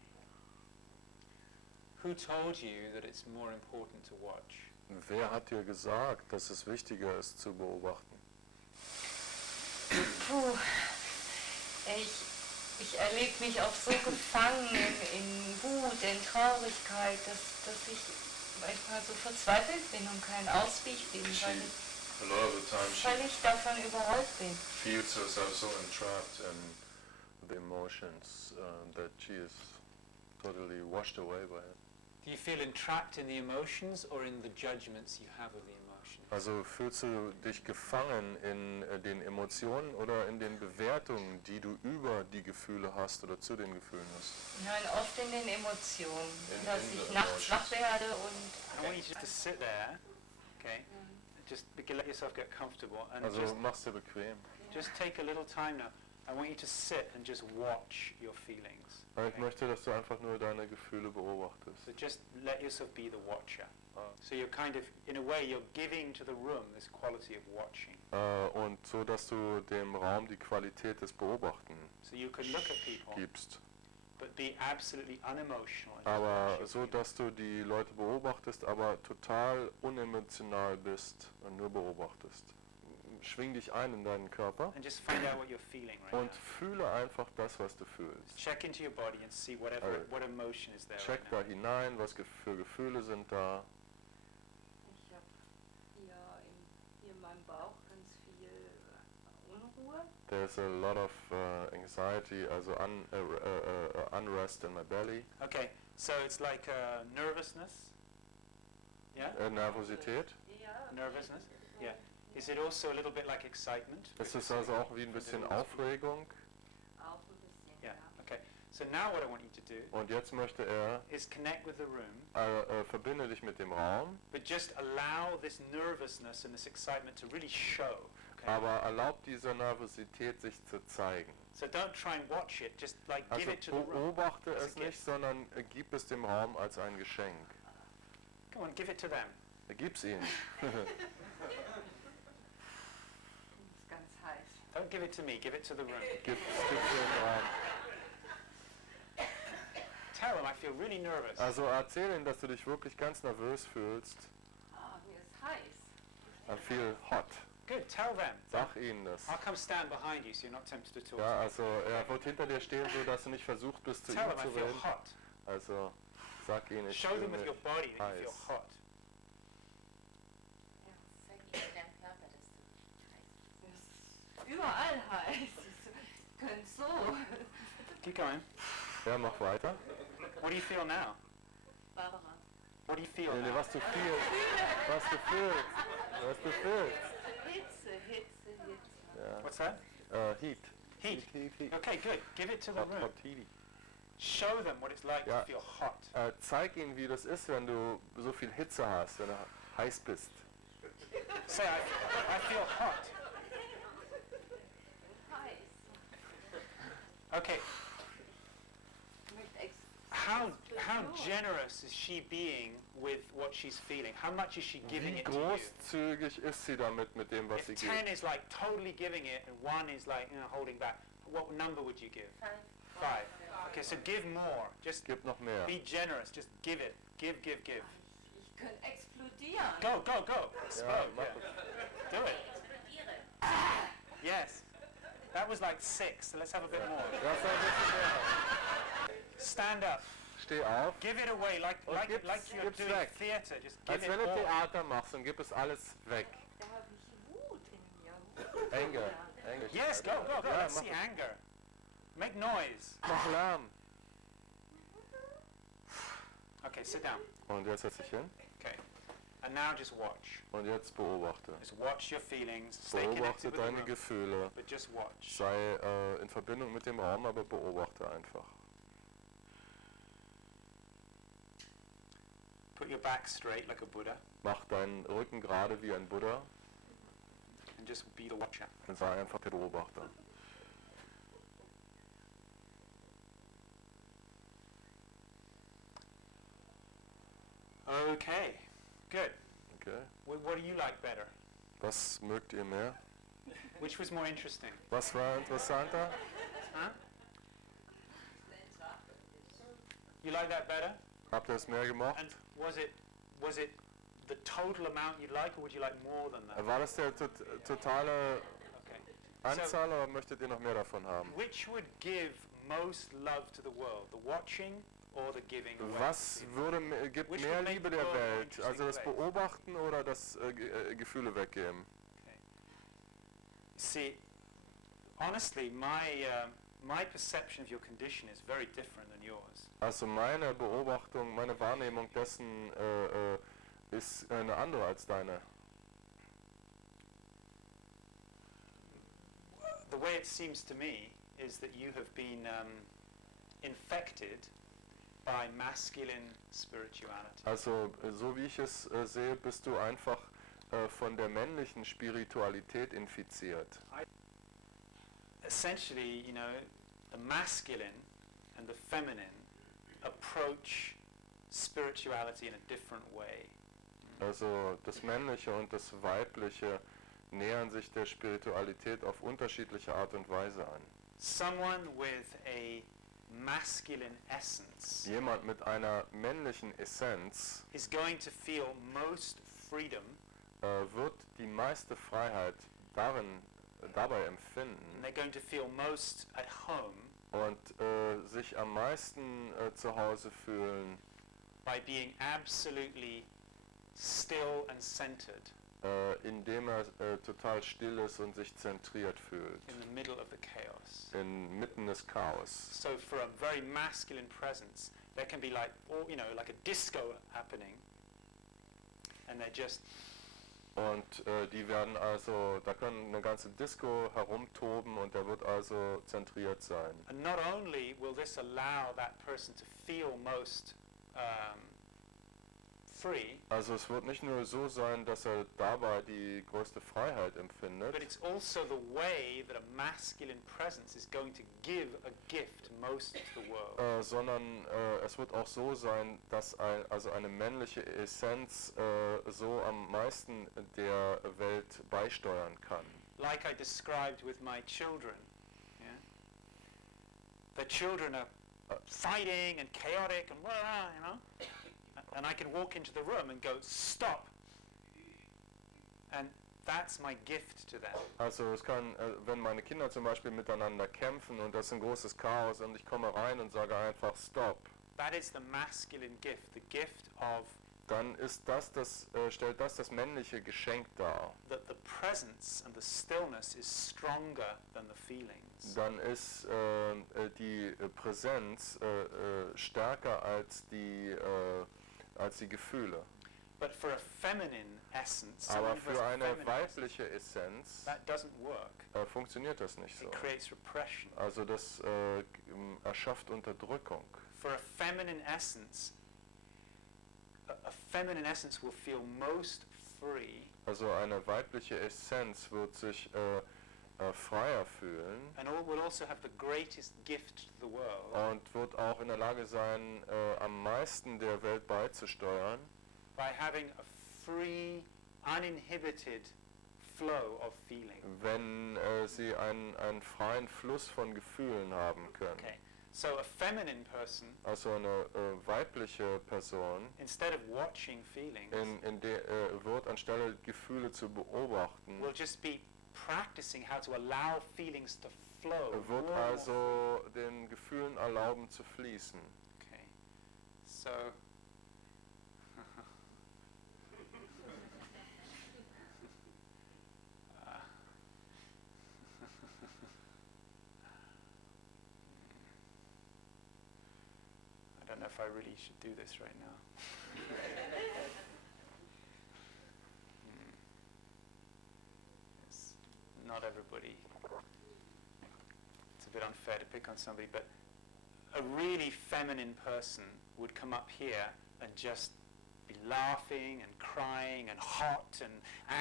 Who told you that it's more important to watch? Wer hat dir gesagt, dass es wichtiger ist zu beobachten? Puh, ich erlebe mich auch so gefangen in Wut, in Traurigkeit, dass ich manchmal so verzweifelt bin und keinen Ausweg bin, weil ich davon überrollt bin. Feels herself so entrapped in the emotions that she is totally washed away by it. Do you feel entrapped in the emotions or in the judgments you have of the emotions? Also fühlst du dich gefangen in den Emotionen oder in den Bewertungen, die du über die Gefühle hast oder zu den Gefühlen hast? Nein, oft in den Emotionen, dass in ich the nachts wach werde und... I want you just to sit there, okay? Just let yourself get comfortable and Also mach's dir bequem. just take a little time now. I want you to sit and just watch your feelings. Ich möchte, dass du einfach nur deine Gefühle beobachtest. So just let yourself be the watcher. So you're kind of, in a way, you're giving to the room this quality of watching. Und so, dass du dem Raum die Qualität des Beobachten So you can look at people, gibst. but be absolutely unemotional. And just Aber watch your so, feelings. dass du die Leute beobachtest, aber total unemotional bist und nur beobachtest. Schwing dich ein in deinen Körper And just find out what you're feeling right und now. fühle einfach das, was du fühlst. Check into your body and see what emotion is there Check right da now. hinein, was für Gefühle sind da. Ich habe hier in meinem Bauch ganz viel Unruhe. There's a lot of anxiety, also unrest in my belly. Okay, so it's like nervousness. Yeah? Nervosität. Ja. Nervousness? Yeah. Is it also a little bit like excitement? Es ist also auch wie ein bisschen Aufregung. Auch ein bisschen, Yeah, okay. So now what I want you to do Und jetzt möchte er, is connect with the room, verbinde dich mit dem Raum, but just allow this nervousness and this excitement to really show. Okay? aber erlaubt dieser Nervosität sich zu zeigen. So don't try and watch it, just like give Also it to the room. beobachte as a es nicht, gift. sondern gib es dem Raum als ein Geschenk. Come on, give it to them. Gib's ihnen. Das ist ganz heiß. Don't give it to me, give it to the room. Gib's dem Raum. Tell them I feel really nervous. Also erzähl ihnen, dass du dich wirklich ganz nervös fühlst. Mir ist heiß. I feel hot. Good, tell them. Sag ihnen das. I'll come stand behind you so you're not tempted to talk Ja, to me. also er wird hinter dir stehen, so dass du nicht versucht bist, zu Tell ihm them I zu feel reden. hot. Also sag ihnen, ich Show fühle them with mich your body that you feel heiß. hot. Ja, zeig ihm deinem Körper, dass du heiß bist. Es ist überall heiß. Es könnte so. Keep going. Ja, mach weiter. What do you feel now? Barbara. What do you feel Nee, now? was du fühlst. Was du fühlst. Was du fühlst. Hitze. Ja. What's that? Heat. Heat. Heat. Okay, good. Give it to the Hot, room. hot heat. Show them what it's like Ja. to feel hot. Zeig ihnen, wie das ist, wenn du so viel Hitze hast, wenn du heiß bist. Say, I feel hot. Okay. How generous is she being with what she's feeling? How much is she giving Wie it to you? großzügig ist sie damit mit dem, was sie If 10 gibt? is like totally giving it and 1 is like holding back, what number would you give? 5. Okay, so give more. Just Gib noch mehr. be generous. Just give it. Give. Ich könnte explodieren. Go. Explode. mach Yeah. Do it. Yes. That was like 6, so let's have a bit more. Ja, sei ein bisschen mehr. Stand up. Steh auf, Give it away like you're gib's doing weg. theater. Just give als it wenn du all. Theater machst und gib es alles weg. Da habe ich Wut in mir. Anger. Yes, go. Ja, Let's mach see es. anger. Make noise. Mach Lärm. Okay, sit down. Und jetzt setz dich hin Okay. And now just watch. und jetzt beobachte. Just watch your feelings. Stay connected Beobachte with the deine room, Gefühle. but just watch. Sei in Verbindung mit dem Raum, aber beobachte einfach. Put your back straight like a Buddha Mach deinen Rücken gerade wie ein Buddha and just be the watcher. und sei einfach der Beobachter. Okay, good. Okay? What do you like better? Was mögt ihr mehr? Which was more interesting? Was war interessanter? Huh? You like that better? Habt ihr es mehr gemocht? And was it the total amount you'd like, or would you like more than that? War das der totale Okay. Anzahl oder möchtet ihr noch mehr davon haben? Which would give most love to the world, the watching or the giving away? Was gibt Which mehr would make Liebe the der world a more Welt? interesting Also das place? Beobachten oder das Gefühle weggeben? See, honestly, my perception of your condition is very different than yours. Also meine Beobachtung, meine Wahrnehmung dessen ist eine andere als deine. The way it seems to me is that you have been infected by masculine spirituality. Also so wie ich es sehe, bist du einfach von der männlichen Spiritualität infiziert. Essentially, the masculine and the feminine approach spirituality in a different way. Also das Männliche und das Weibliche nähern sich der Spiritualität auf unterschiedliche Art und Weise an. Someone with a masculine essence Jemand mit einer männlichen Essenz is going to feel most freedom, wird die meiste Freiheit dabei empfinden and they're going to feel most at home und sich am meisten zu Hause fühlen, by being absolutely still and centered indem er total still ist und sich zentriert fühlt, in the middle of the chaos. inmitten des Chaos. So for a very masculine presence, there can be like a disco happening, and they're just Und die werden also, da können eine ganze Disco herumtoben und der wird also zentriert sein. and not only will this allow that person to feel most free, Also es wird nicht nur so sein, dass er dabei die größte Freiheit empfindet, but it's also the way that a masculine presence is going to give a gift most to the world. sondern es wird auch so sein, dass eine männliche Essenz so am meisten der Welt beisteuern kann. Like I described with my children. Yeah? The children are fighting and chaotic and and I can walk into the room and go, stop. And that's my gift to them. Also es kann, wenn meine Kinder zum Beispiel miteinander kämpfen und das ist ein großes Chaos und ich komme rein und sage einfach Stop. That is the masculine gift, the gift of dann ist stellt das männliche Geschenk dar. That the presence and the stillness is stronger than the feelings. Dann ist die Präsenz stärker als die Gefühle. But for a feminine essence, Aber someone who has für a eine feminine weibliche Essenz that doesn't work. funktioniert das nicht so. It creates repression. Also das erschafft Unterdrückung. For a feminine essence, a feminine essence will feel most free Also eine weibliche Essenz wird sich freier fühlen and will also have the greatest gift to the world und wird auch in der Lage sein, am meisten der Welt beizusteuern, by having a free, uninhibited flow of feeling. wenn sie einen freien Fluss von Gefühlen haben können. Okay, so a feminine person, Also eine weibliche Person instead of watching feelings, wird anstelle Gefühle zu beobachten, will just be practicing how to allow feelings to flow. wird more and more also den Gefühlen erlauben zu fließen. Okay, so I don't know if I really should do this right now. Yes. Not everybody. It's a bit unfair to pick on somebody, but a really feminine person would come up here and just be laughing and crying and hot and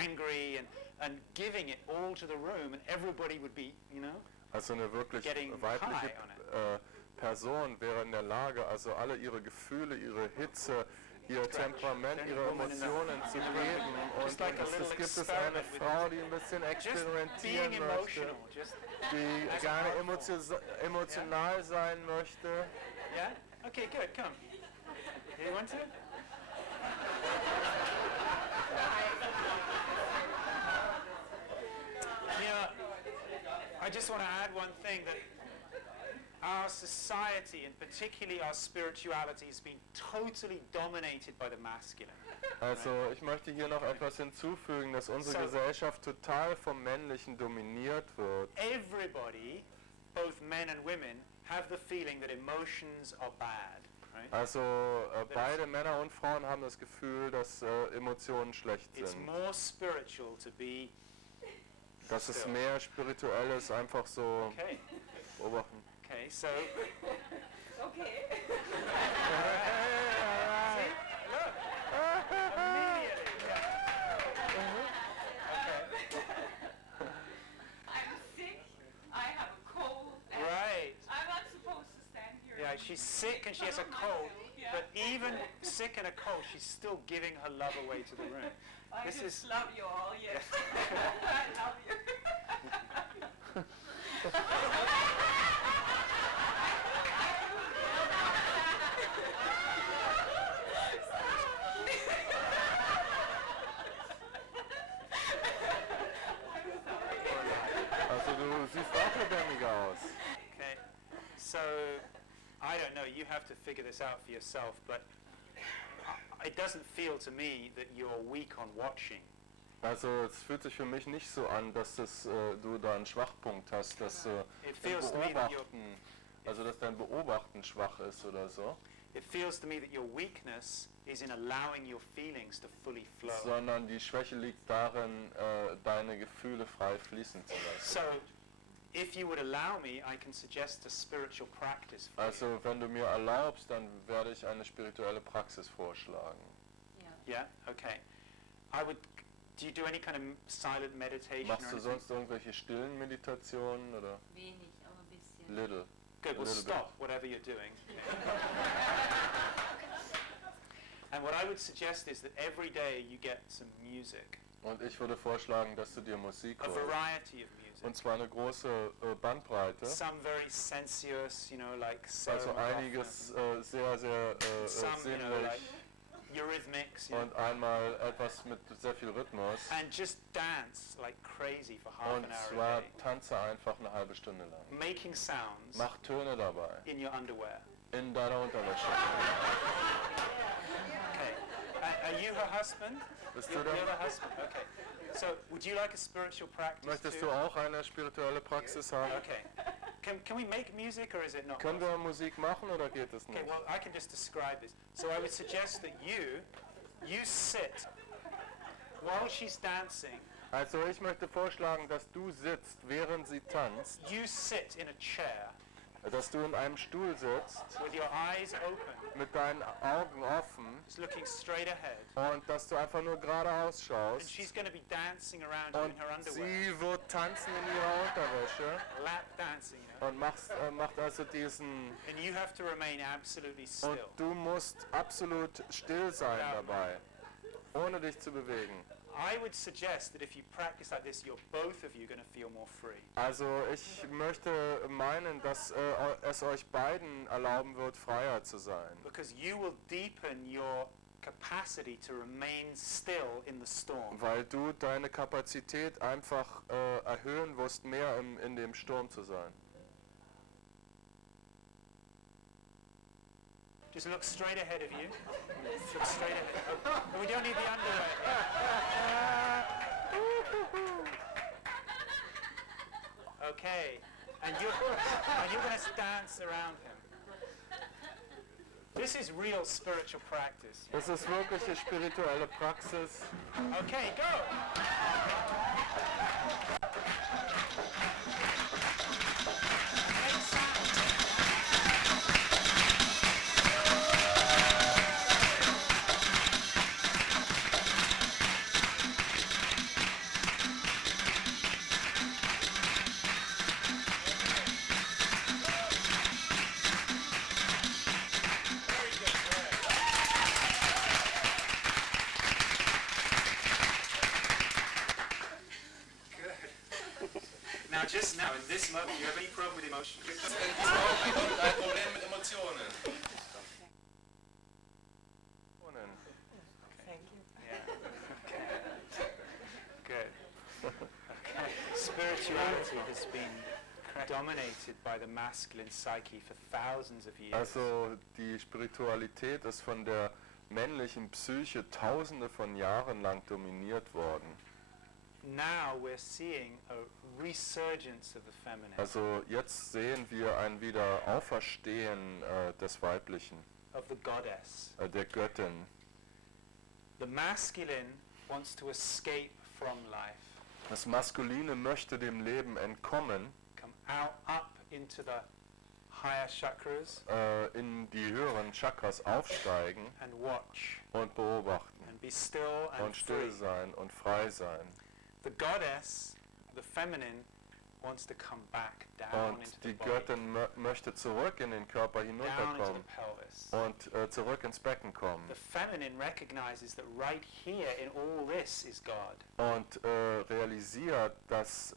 angry and giving it all to the room, and everybody would be, you know, Also eine wirklich getting weibliche high on it. Person wäre in der Lage, also alle ihre Gefühle, ihre Hitze, ihr Temperament, ihre Emotionen zu geben. Und es gibt eine Frau, die ein bisschen Just experimentieren being möchte, emotional, just die as gerne powerful. emotional sein möchte. Yeah? Okay, good, come. You want to? Yeah, I just want to add one thing, that our society, and particularly our spirituality, has been totally dominated by the masculine. Also ich möchte hier noch etwas hinzufügen, dass unsere So- Gesellschaft total vom Männlichen dominiert wird. Everybody, both men and women, have the feeling that emotions are bad, right? Also beide Männer und Frauen haben das Gefühl, dass Emotionen schlecht It's sind. more spiritual to be Dass es still. mehr spirituell ist, einfach so Okay. beobachten. Okay, so Okay. see, look, immediately. I'm sick, I have a cold, and Right. I'm not supposed to stand here. Yeah, she's sick and she has a cold, Yeah. but even sick and a cold, she's still giving her love away to the room. I this just is- love you all, yes. I love you. Also du siehst auch lebendiger aus. Okay, so I don't know, you have to figure this out for yourself, but it doesn't feel to me that you're weak on watching. Also es fühlt sich für mich nicht so an, dass du da einen Schwachpunkt hast, dass It dein feels to me that Beobachten, also dass dein Beobachten schwach ist oder so, It feels to me that your weakness is in allowing your feelings to fully flow. sondern die Schwäche liegt darin, deine Gefühle frei fließen zu lassen. So, if you would allow me, I can suggest a spiritual practice for you. Also wenn du mir erlaubst, dann werde ich eine spirituelle Praxis vorschlagen. Yeah, okay. I would. Do you do any kind of silent meditation or Machst du anything? sonst irgendwelche stillen Meditationen oder Wenig, aber ein bisschen. little? Good. Well, a little bit. stop whatever you're doing. And what I would suggest is that every day you get some music, Und ich würde vorschlagen, dass du dir Musik a holst. variety of music. Und zwar eine große Bandbreite. Some very sensuous, you know, like Also einiges sehr, sehr some, you know, like sinnlich eurythmics, you know, und einmal etwas mit sehr viel Rhythmus. and just dance like crazy for half Und an hour zwar a day, tanze einfach eine halbe Stunde lang. making sounds Mach Töne dabei, in your underwear. in deiner Unterwäsche. Okay, Are you her husband? Bist You're du the da? husband. Okay. So, would you like a spiritual practice Möchtest too? du auch eine spirituelle Praxis haben? Okay. Can we make music or is it not? Können wir Musik machen oder geht es Okay, nicht? well, I can just describe this. So I would suggest that you sit while she's dancing. Also ich möchte vorschlagen, dass du sitzt, während sie tanzt, You sit in a chair dass du in einem Stuhl sitzt, with your eyes open, mit deinen Augen offen just looking straight ahead. und dass du einfach nur geradeaus And schaust. she's going to be dancing around you Und in her underwear. sie wird tanzen in ihrer Unterwäsche Lap dancing, you know. und macht also diesen... And you have to remain absolutely Und still. du musst absolut still sein dabei, ohne dich zu bewegen. I would suggest that if you practice like this, both of you going to feel more free. Also ich möchte meinen, dass es euch beiden erlauben wird, freier zu sein. Because you will deepen your capacity to remain still in the storm. Weil du deine Kapazität einfach erhöhen wirst, mehr in dem Sturm zu sein. Just look straight ahead of you. Look straight ahead. Oh, we don't need the underwear here. Okay. And you're going to dance around him. This is real spiritual practice. Das ist wirkliche spirituelle Praxis. Okay, go. Make sound. Now, just now, in this moment, do you have any problem with emotion? Ein Problem mit Emotionen. Yeah. Okay. Good. Okay. Spirituality has been dominated by the masculine psyche for thousands of years. Also die Spiritualität ist von der männlichen Psyche tausende von Jahren lang dominiert worden. Now we're seeing a resurgence of the feminine, Also jetzt sehen wir ein Wiederauferstehen des Weiblichen, of the goddess. der Göttin. The masculine wants to escape from life, Das Maskuline möchte dem Leben entkommen, come out up into the higher chakras in die höheren Chakras aufsteigen and watch und beobachten and be still and und still free. sein und frei sein. The goddess, the feminine, wants to come back down into Und the die body, Göttin möchte zurück in den Körper down into hinunterkommen the pelvis. und zurück ins Becken kommen. The feminine recognizes that right here in all this is God. Und realisiert, dass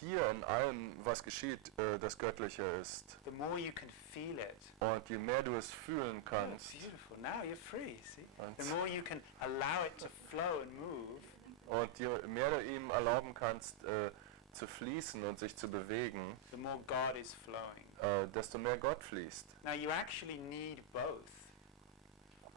hier in allem, was geschieht, das Göttliche ist. The more you can feel it, Und je mehr du es fühlen oh, kannst beautiful. Now you're free. See, und, the more you can allow it to flow and move, und je mehr du ihm erlauben kannst, zu fließen und sich zu bewegen, the more God is flowing. desto mehr Gott fließt. Now you actually need both.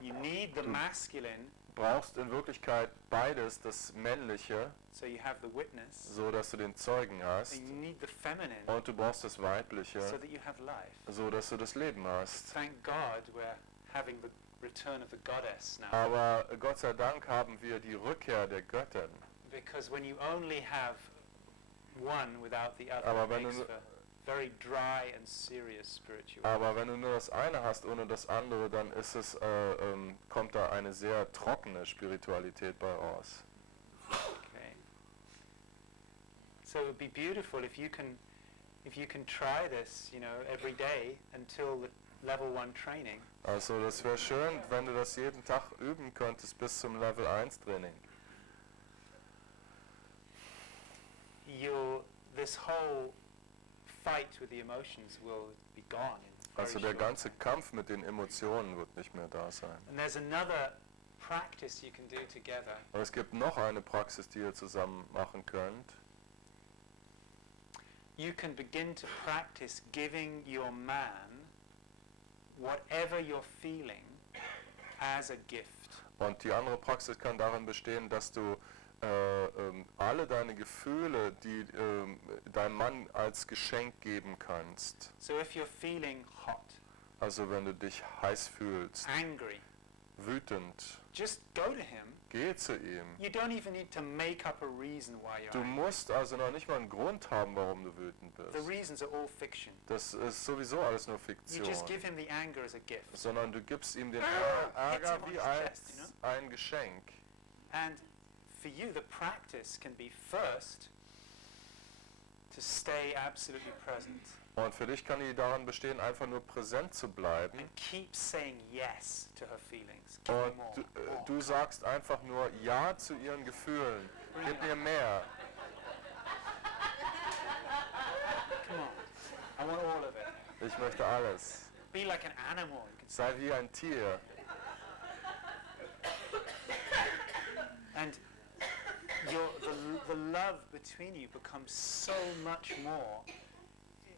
You need the masculine, Brauchst in Wirklichkeit beides, das Männliche, so you have the witness, so dass du den Zeugen hast, and you need the feminine, und du brauchst das Weibliche, so that you have life. so dass du das Leben hast. Thank God we're having the return of the goddess now. Aber Gott sei Dank haben wir die Rückkehr der Göttin. Because when you only have one without the other, Aber it wenn makes du- for very dry and serious spirituality. Aber wenn du nur das eine hast, ohne das andere, dann ist es, kommt da eine sehr trockene Spiritualität bei raus. Okay. So it would be beautiful if you can try this, you know, every day until the level 1 training. Also das wäre schön, wenn du das jeden Tag üben könntest bis zum Level 1 Training. This whole fight with the emotions will be gone in very Also der short ganze time. Kampf mit den Emotionen wird nicht mehr da sein. And there's another practice you can do together. Aber es gibt noch eine Praxis, die ihr zusammen machen könnt. You can begin to practice giving your man whatever you're feeling as a gift. Und die andere Praxis kann darin bestehen, dass du alle deine Gefühle, die deinem Mann als Geschenk geben kannst. So if you're feeling hot, Also wenn du dich heiß fühlst, angry, wütend, just go to him. geh zu ihm. You don't even need to make up a reason why you're Du angry. musst also noch nicht mal einen Grund haben, warum du wütend The bist. reasons are all fiction. Das ist sowieso alles nur You Fiktion. just give him the anger as a gift. Sondern du gibst ihm den Hits Ärger him on wie his als chest, you ein Geschenk. And for you, the practice can be first to stay absolutely present Und für dich kann die daran bestehen, einfach nur präsent zu bleiben. and keep saying yes to her feelings. Give Und me more. more. du sagst einfach nur Ja zu ihren Gefühlen. Gib mir mehr. Come on. I want all of it. Ich möchte alles. Be like an animal. You can say. Sei wie ein Tier. And the love between you becomes so much more.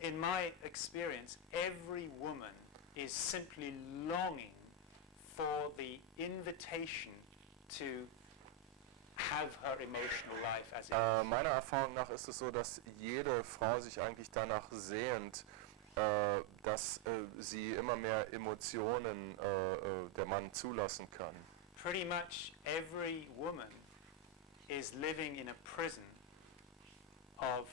In my experience, every woman is simply longing for the invitation to have her emotional life as it is. Meiner Erfahrung nach ist es so, dass jede Frau sich eigentlich danach sehnt, dass sie immer mehr Emotionen der Mann zulassen kann. Pretty much every woman is living in a prison of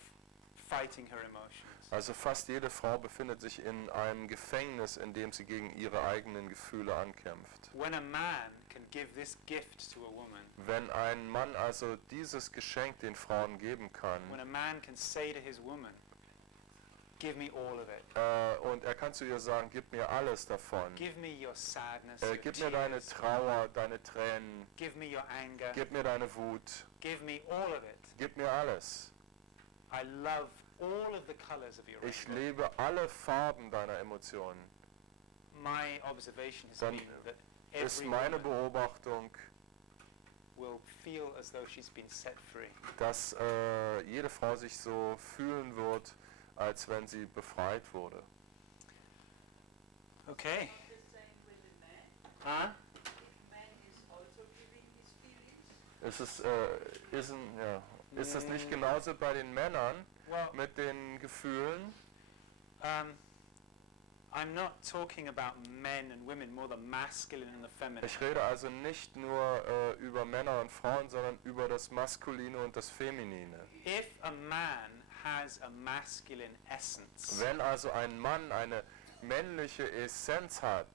fighting her emotions. Also fast jede Frau befindet sich in einem Gefängnis, in dem sie gegen ihre eigenen Gefühle ankämpft. When a man can give this gift to a woman, Wenn ein Mann also dieses Geschenk den Frauen geben kann, when a man can say to his woman, give me all of it, und er kann zu ihr sagen, gib mir alles davon. give me your sadness, your Gib mir deine tears, Trauer, deine Tränen, give me your anger, gib mir deine Wut, give me all of it. gib mir alles. I love all of the colors of your Ich rainbow. lebe alle Farben deiner Emotionen. My observation has Dann been that Ist every meine woman Beobachtung, will feel as though she's been set free. dass jede Frau sich so fühlen wird, als wenn sie befreit wurde. Okay. Huh? Ist es nicht genauso bei den Männern Well, mit den Gefühlen? I'm not talking about men and women, more the masculine and the feminine. Ich rede also nicht nur über Männer und Frauen, sondern über das Maskuline und das Feminine. If a man has a masculine essence, Wenn also ein Mann eine männliche Essenz hat,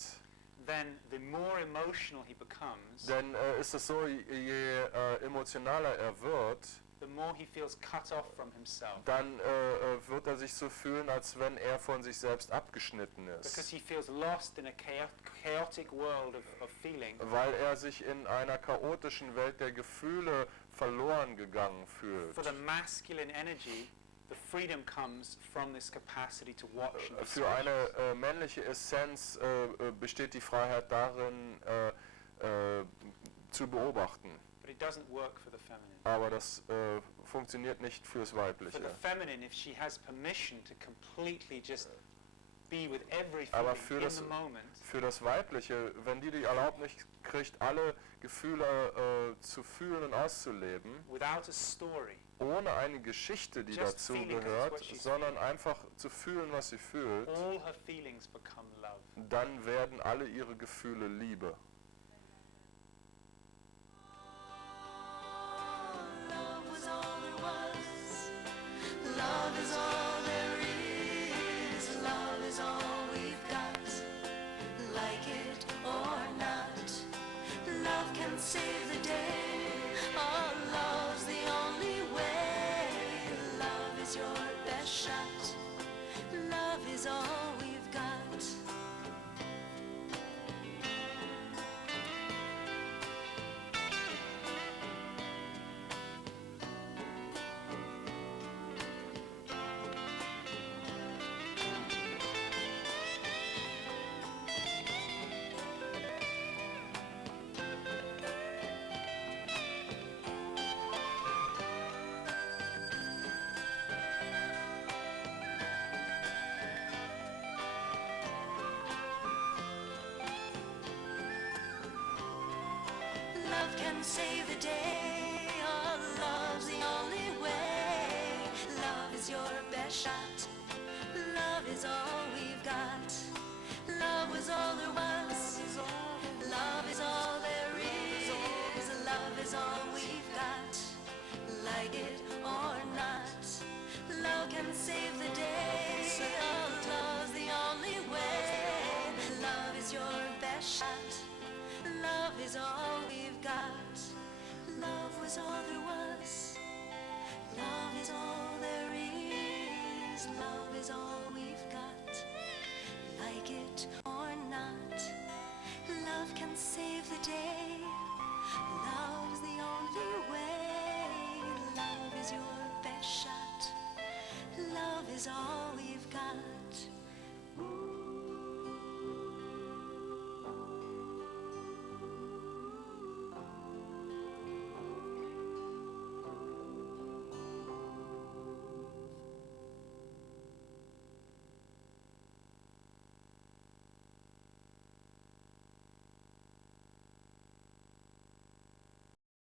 then the more emotional he becomes, dann ist es so, je emotionaler er wird, the more he feels cut off from himself. dann wird er sich so fühlen, als wenn er von sich selbst abgeschnitten Because ist. he feels lost in a chaotic world of feeling. Weil er sich in einer chaotischen Welt der Gefühle verloren gegangen fühlt. For the masculine energy, the freedom comes from this capacity to watch and be Für eine männliche Essenz besteht die Freiheit darin, zu beobachten. But it doesn't work for the feminine. Aber das funktioniert nicht fürs For Weibliche. the feminine, if she has permission to completely just be with every Aber feeling in the moment, für das Weibliche, wenn die Erlaubnis kriegt, alle Gefühle zu fühlen und auszuleben, without a story, ohne eine Geschichte, die Just dazu feeling gehört, what she's sondern einfach zu fühlen, was sie fühlt, all her feelings become love. dann werden alle ihre Gefühle Liebe. Love was all there was. Love is all there is. Love is all we've got. Like it or not, love can save the day. Oh, love's the only way. Love is your best shot. Love is all we've got. Love can save the day. Oh, love's the only way. Love is your best shot. Love is all we've got. Love was all there was. Love is all there is. Love is all we've got. Like it or not, love can save the day. Oh, love's the only way. Love is your best shot. Love is all we've got. Love was all there was. Love is all there is. Love is all we've got. Like it or not, love can save the day. Love's the only way. Love is your best shot. Love is all we've got. Ooh.